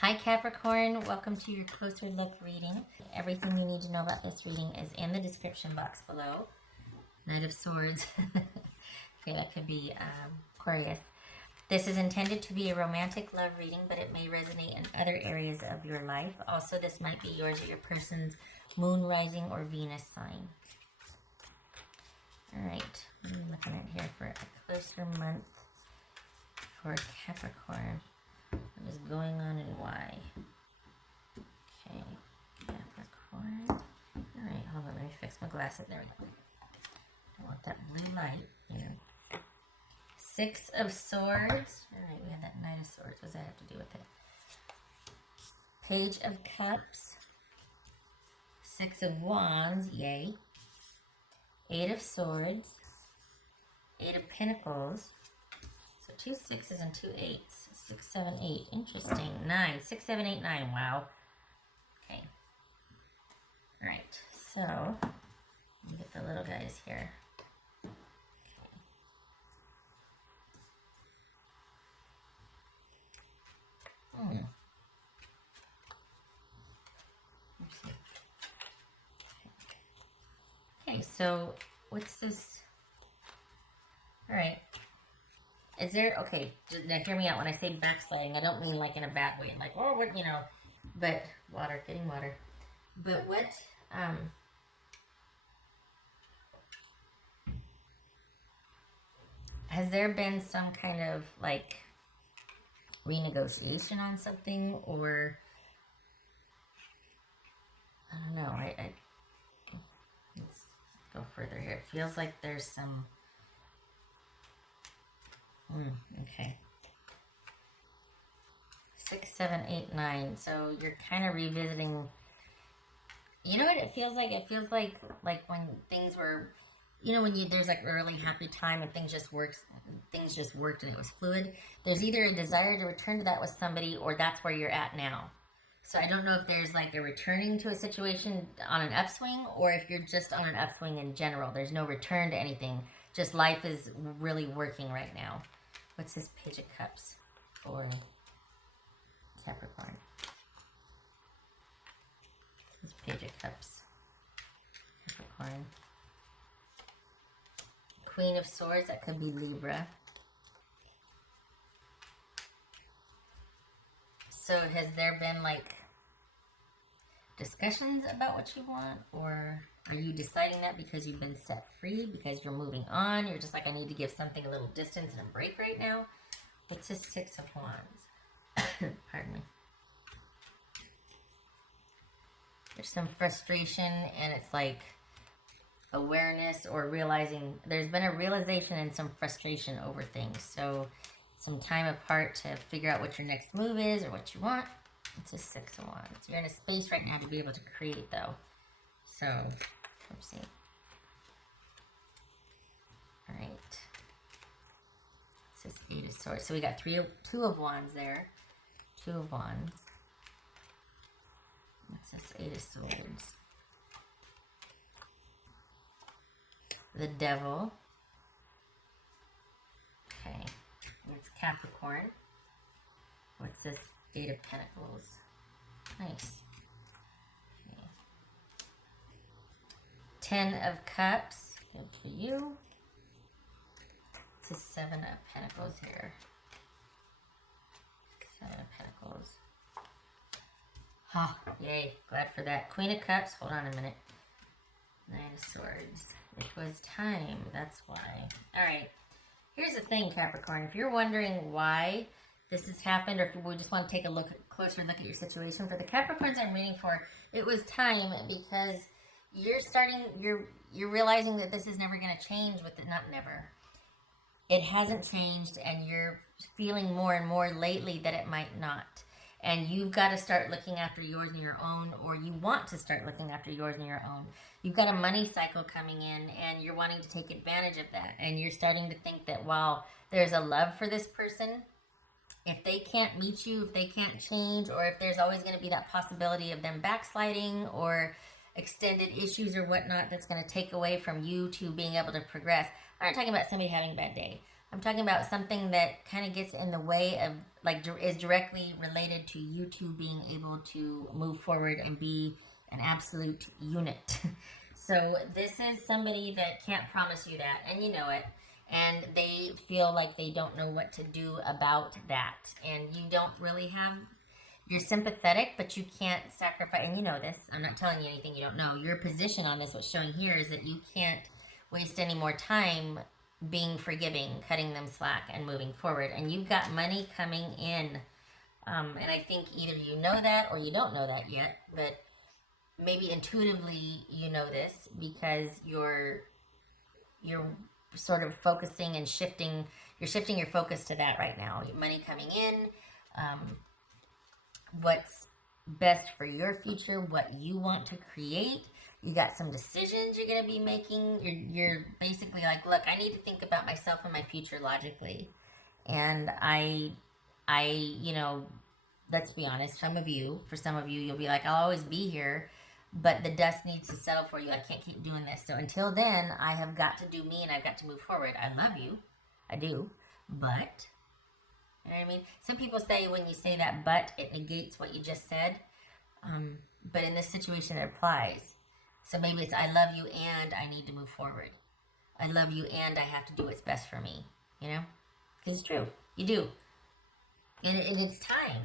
Hi Capricorn, welcome to your closer look reading. Everything you need to know about this reading is in the description box below. Knight of Swords. Okay, that could be Aquarius. This is intended to be a romantic love reading, but it may resonate in other areas of your life. Also, this might be yours or your person's moon, rising, or Venus sign. Alright, what are we looking at here for a closer month for Capricorn? What is going on and why? Okay, Capricorn. Alright, hold on, let me fix my glasses. There we go. I want that blue light here. Six of Swords. Alright, we have that Knight of Swords. What does that have to do with it? Page of Cups. Six of Wands. Yay. Eight of Swords. Eight of Pentacles. So 2 6s and 2 8s. 6, 7, 8. Interesting. 9. 6, 7, 8, 9. Wow. Okay. Alright. So, let me get the little guys here. Okay. Okay, so what's this? Alright. Is there, okay, now hear me out. When I say backsliding, I don't mean like in a bad way. Like, oh, what, you know, but water, getting water. But what, has there been some kind of like renegotiation on something, or I don't know, let's go further here. It feels like there's some, okay. 6, 7, 8, 9. So you're kind of revisiting, you know what it feels like? It feels like when things were, you know, when there's like a really happy time and things just worked and it was fluid. There's either a desire to return to that with somebody, or that's where you're at now. So I don't know if there's like a returning to a situation on an upswing, or if you're just on an upswing in general. There's no return to anything. Just life is really working right now. What's this Page of Cups for Capricorn? This Page of Cups, Capricorn. Queen of Swords, that could be Libra. So has there been like discussions about what you want, or are you deciding that because you've been set free, because you're moving on? You're just like, I need to give something a little distance and a break right now. What's this Six of Wands? Pardon me. There's some frustration, and it's like awareness or realizing. There's been a realization and some frustration over things. So some time apart to figure out what your next move is or what you want. It's a Six of Wands. You're in a space right now to be able to create, though. So, let's see. Alright. This is Eight of Swords. So we got Two of Wands there. Two of Wands. What's this Eight of Swords? The Devil. Okay. It's Capricorn. What's this Eight of Pentacles? Nice. Okay. 10 of Cups. Good for you. It's a 7 of Pentacles here. 7 of Pentacles. Oh, yay. Glad for that. Queen of Cups. Hold on a minute. 9 of Swords. It was time. That's why. Alright. Here's the thing, Capricorn. If you're wondering why this has happened, or if we just want to take a closer look at your situation, for the Capricorns I'm reading for, it was time, because you're realizing that this is never going to change with it. Not never. It hasn't changed, and you're feeling more and more lately that it might not. And you've got to start looking after yours and your own, or you want to start looking after yours and your own. You've got a money cycle coming in, and you're wanting to take advantage of that. And you're starting to think that while there's a love for this person, if they can't meet you, if they can't change, or if there's always going to be that possibility of them backsliding or extended issues or whatnot that's going to take away from you to being able to progress. I'm not talking about somebody having a bad day. I'm talking about something that kind of gets in the way of, like, is directly related to you two being able to move forward and be an absolute unit. So this is somebody that can't promise you that, and you know it. And they feel like they don't know what to do about that. And you don't really have, you're sympathetic, but you can't sacrifice. And you know this. I'm not telling you anything you don't know. Your position on this, what's showing here, is that you can't waste any more time being forgiving, cutting them slack, and moving forward. And you've got money coming in. And I think either you know that or you don't know that yet. But maybe intuitively you know this because you're sort of focusing and shifting. You're shifting your focus to that right now. Your money coming in. What's best for your future, what you want to create. You got some decisions you're going to be making. You're basically like, look, I need to think about myself and my future logically. And I, you know, let's be honest, for some of you, you'll be like, I'll always be here, but the dust needs to settle for you. I can't keep doing this. So until then, I have got to do me and I've got to move forward. I love you. I do. But, you know what I mean? Some people say when you say that but, it negates what you just said. But in this situation, it applies. So maybe it's, I love you and I need to move forward. I love you and I have to do what's best for me. You know? Because it's true. You do. And it's time.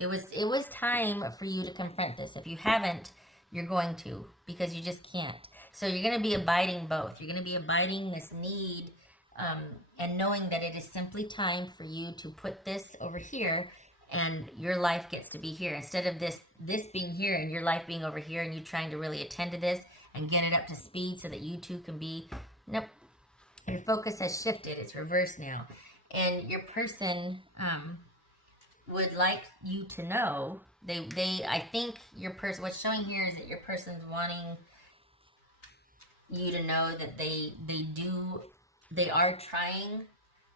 It was time for you to confront this. If you haven't, you're going to. Because you just can't. So you're going to be abiding both. You're going to be abiding this need and knowing that it is simply time for you to put this over here and your life gets to be here. Instead of this being here and your life being over here and you trying to really attend to this and get it up to speed so that you two can be, nope. Your focus has shifted. It's reversed now. And your person would like you to know, I think your person, what's showing here is that your person's wanting you to know that they are trying.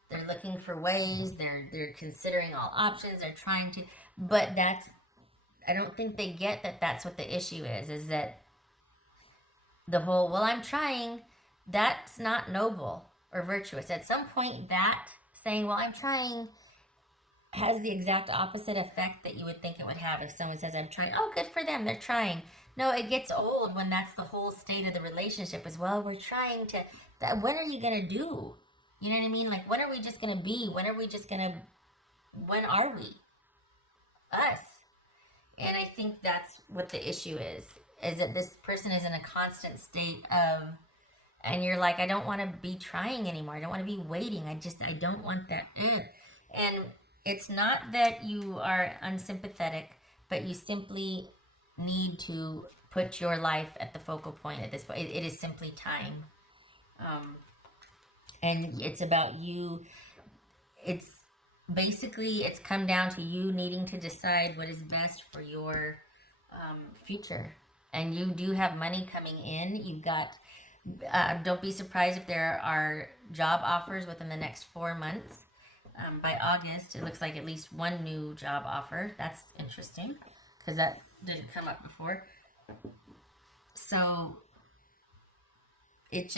They're looking for ways. They're considering all options. They're trying to, but I don't think they get that that's what the issue is that the whole, well, I'm trying, that's not noble or virtuous. At some point, that saying, well, I'm trying, has the exact opposite effect that you would think it would have if someone says, I'm trying. Oh, good for them. They're trying. No, it gets old when that's the whole state of the relationship as well. We're trying to, when are you going to do? You know what I mean? Like, when are we just going to be? When are we? Us. And I think that's what the issue is that this person is in a constant state of, and you're like, I don't want to be trying anymore. I don't want to be waiting. I don't want that. And it's not that you are unsympathetic, but you simply need to put your life at the focal point at this point. It is simply time. And it's about you. It's come down to you needing to decide what is best for your future. And you do have money coming in. You've got, don't be surprised if there are job offers within the next 4 months. By August, it looks like at least one new job offer. That's interesting because that didn't come up before. So it's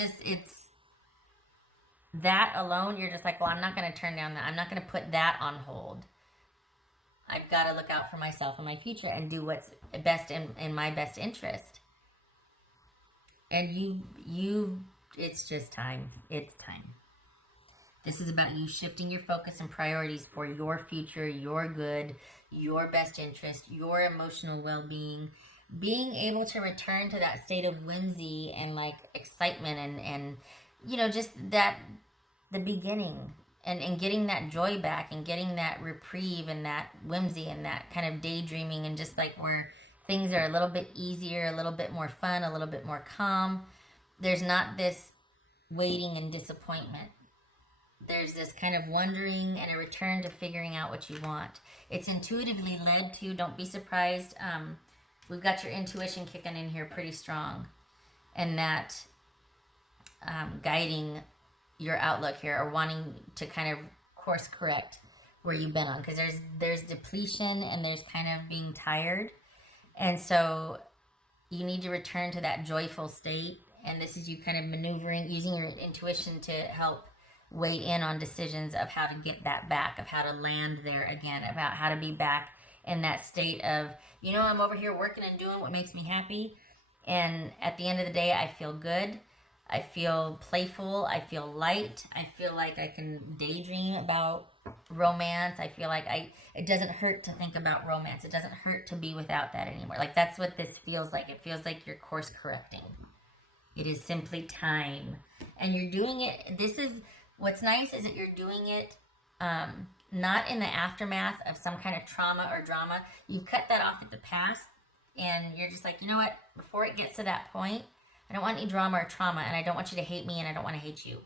that alone, you're just like, well, I'm not going to turn down that. I'm not going to put that on hold. I've got to look out for myself and my future and do what's best in my best interest. And it's just time. It's time. This is about you shifting your focus and priorities for your future, your good, your best interest, your emotional well-being, being able to return to that state of whimsy and like excitement and you know, just that, the beginning and getting that joy back and getting that reprieve and that whimsy and that kind of daydreaming and just like where things are a little bit easier, a little bit more fun, a little bit more calm. There's not this waiting and disappointment. There's this kind of wondering and a return to figuring out what you want. It's intuitively led to, don't be surprised. We've got your intuition kicking in here pretty strong. And that guiding your outlook here or wanting to kind of course correct where you've been on. Because there's depletion and there's kind of being tired. And so you need to return to that joyful state. And this is you kind of maneuvering, using your intuition to help weigh in on decisions of how to get that back, of how to land there again, about how to be back in that state of, you know, I'm over here working and doing what makes me happy. And at the end of the day, I feel good. I feel playful. I feel light. I feel like I can daydream about romance. I feel like it doesn't hurt to think about romance. It doesn't hurt to be without that anymore. Like, that's what this feels like. It feels like you're course correcting. It is simply time. And you're doing it. This is, what's nice is that you're doing it not in the aftermath of some kind of trauma or drama. You've cut that off at the past, and you're just like, you know what? Before it gets to that point, I don't want any drama or trauma, and I don't want you to hate me, and I don't want to hate you.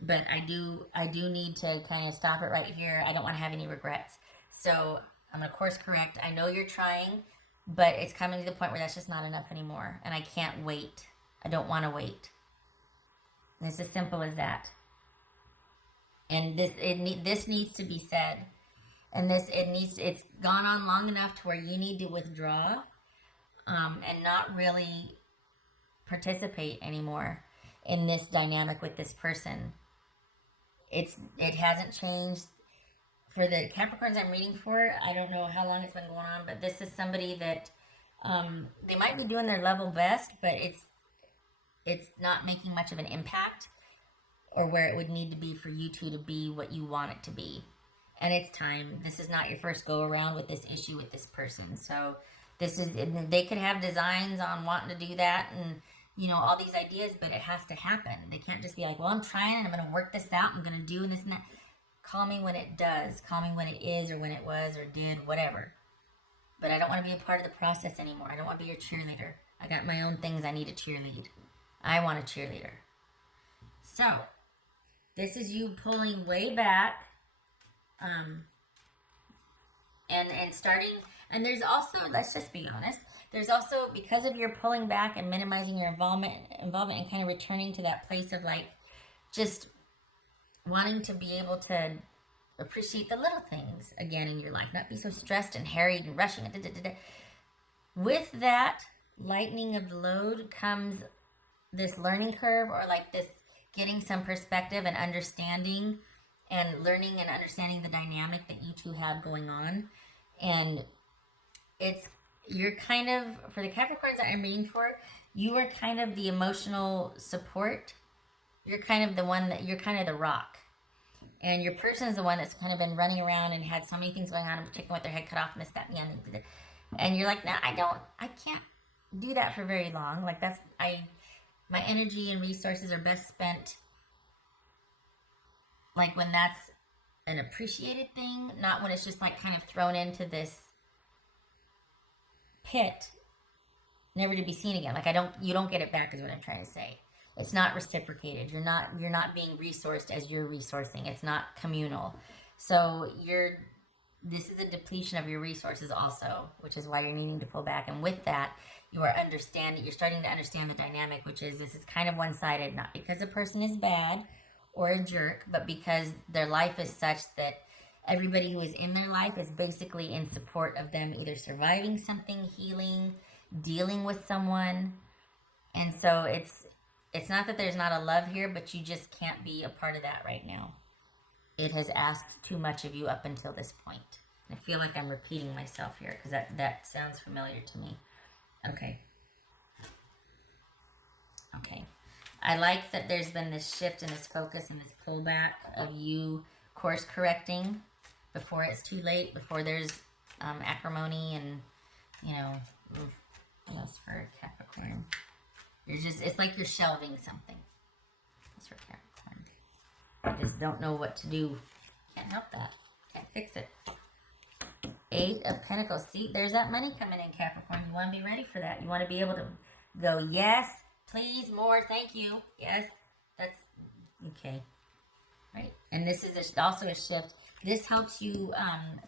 But I do need to kind of stop it right here. I don't want to have any regrets. So I'm going to course correct. I know you're trying, but it's coming to the point where that's just not enough anymore, and I can't wait. I don't want to wait. And it's as simple as that. And this needs to be said. And it's gone on long enough to where you need to withdraw and not really participate anymore in this dynamic with this person. It hasn't changed. For the Capricorns I'm reading for, I don't know how long it's been going on, but this is somebody that they might be doing their level best, but it's not making much of an impact, or where it would need to be for you two to be what you want it to be. And it's time. This is not your first go around with this issue with this person. So they could have designs on wanting to do that and, you know, all these ideas, but it has to happen. They can't just be like, well, I'm trying and I'm going to work this out. I'm going to do this and that. Call me when it does. Call me when it is, or when it was or did, whatever. But I don't want to be a part of the process anymore. I don't want to be your cheerleader. I got my own things I need to cheerlead. I want a cheerleader. So, this is you pulling way back, and starting, and there's also, let's just be honest, there's also, because of your pulling back and minimizing your involvement and kind of returning to that place of like, just wanting to be able to appreciate the little things again in your life, not be so stressed and harried and rushing. With that lightening of the load comes this learning curve, or like this getting some perspective and understanding and learning and understanding the dynamic that you two have going on. And you're kind of, for the Capricorns that I'm reading for, you are kind of the emotional support. You're kind of the one that, you're kind of the rock. And your person's the one that's kind of been running around and had so many things going on, in particular with their head cut off and this, that, and the other. And you're like, no, I can't do that for very long. Like, my energy and resources are best spent like when that's an appreciated thing, not when it's just like kind of thrown into this pit, never to be seen again. Like, you don't get it back is what I'm trying to say. It's not reciprocated. You're not being resourced as you're resourcing. It's not communal. So this is a depletion of your resources also, which is why you're needing to pull back. And with that, you're starting to understand the dynamic, which is, this is kind of one-sided, not because a person is bad or a jerk, but because their life is such that everybody who is in their life is basically in support of them either surviving something, healing, dealing with someone. And so it's not that there's not a love here, but you just can't be a part of that right now. It has asked too much of you up until this point. I feel like I'm repeating myself here because that sounds familiar to me. Okay. I like that there's been this shift and this focus and this pullback of you course correcting before it's too late, before there's acrimony and, you know, what else for Capricorn? It's like you're shelving something. That's for Capricorn. I just don't know what to do. Can't help that. Can't fix it. 8 of Pentacles. See, there's that money coming in, Capricorn. You want to be ready for that. You want to be able to go, yes, please, more, thank you. Yes, that's okay. Right? And this is also a shift. This helps you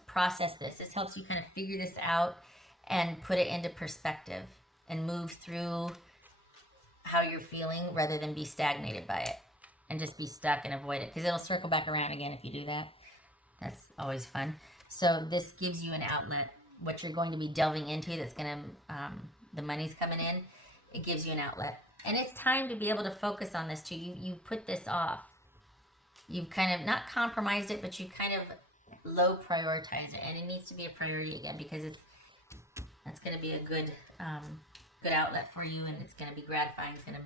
process this. This helps you kind of figure this out and put it into perspective and move through how you're feeling rather than be stagnated by it and just be stuck and avoid it, because it'll circle back around again if you do that. That's always fun. So this gives you an outlet. What you're going to be delving into, that's going to, the money's coming in, it gives you an outlet. And it's time to be able to focus on this too. You put this off. you've kind of not compromised it, but you kind of low prioritize it, and it needs to be a priority again, because that's going to be a good good outlet for you, and it's going to be gratifying. It's going to,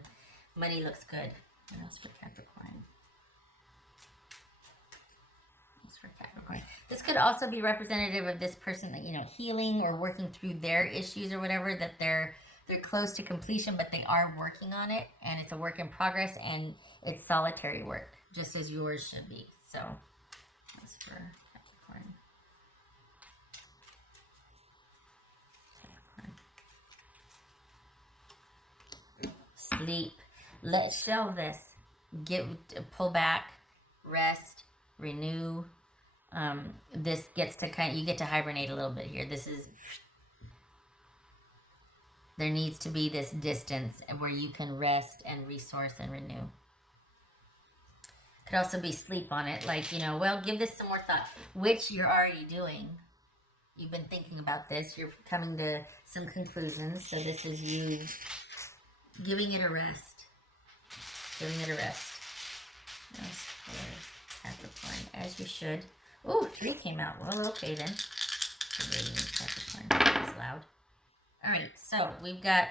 money looks good. What else for Capricorn? For Capricorn, this could also be representative of this person that, you know, healing or working through their issues or whatever, that they're close to completion, but they are working on it, and it's a work in progress, and it's solitary work, just as yours should be. So that's for Capricorn. Sleep. Let's shelve this. Pull back, rest, renew. This gets to you get to hibernate a little bit here. There needs to be this distance where you can rest and resource and renew. Could also be sleep on it, like, you know, well, give this some more thought, which you're already doing. You've been thinking about this. You're coming to some conclusions. So this is you giving it a rest. Giving it a rest. That's for Capricorn, as you should. Ooh, 3 came out. Well, okay then. Capricorn. That's loud. Alright, so we've got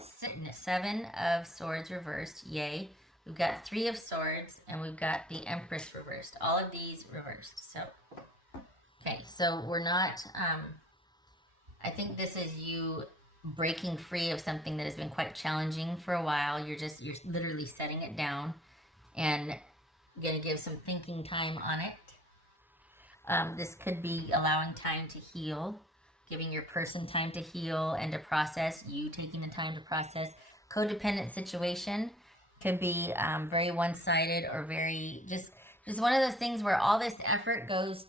7 of Swords reversed. Yay. We've got 3 of Swords, and we've got the Empress reversed. All of these reversed. So, okay, so we're not, I think this is you breaking free of something that has been quite challenging for a while. You're literally setting it down and going to give some thinking time on it. This could be allowing time to heal, giving your person time to heal and to process, you taking the time to process. Codependent situation could be very one-sided, or very just one of those things where all this effort goes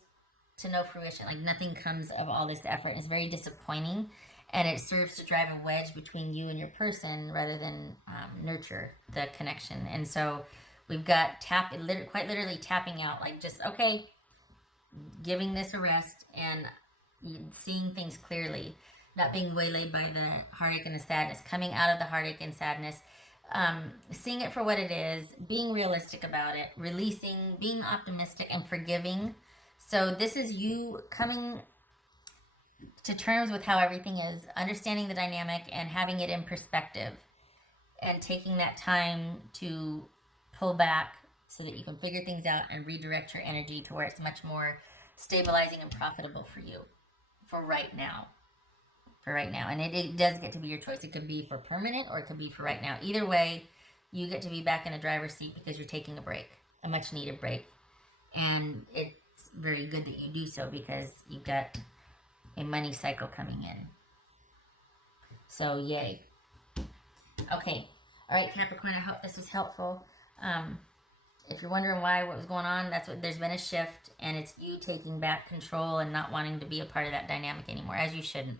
to no fruition. Like nothing comes of all this effort. It's very disappointing, and it serves to drive a wedge between you and your person rather than nurture the connection. And so we've got quite literally tapping out, like just, okay, giving this a rest and seeing things clearly, not being waylaid by the heartache and the sadness, coming out of the heartache and sadness, seeing it for what it is, being realistic about it, releasing, being optimistic and forgiving. So this is you coming to terms with how everything is, understanding the dynamic and having it in perspective, and taking that time to pull back so that you can figure things out and redirect your energy to where it's much more stabilizing and profitable for you for right now. For right now. And it does get to be your choice. It could be for permanent, or it could be for right now. Either way, you get to be back in the driver's seat because you're taking a break, a much needed break. And it's very good that you do so, because you've got a money cycle coming in. So yay. Okay. All right, Capricorn, I hope this was helpful. If you're wondering what was going on, there's been a shift, and it's you taking back control and not wanting to be a part of that dynamic anymore, as you shouldn't.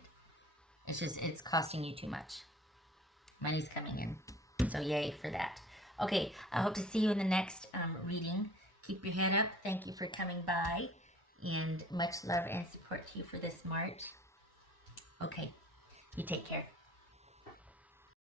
It's costing you too much. Money's coming in. So yay for that. Okay, I hope to see you in the next reading. Keep your head up. Thank you for coming by. And much love and support to you for this March. Okay, you take care.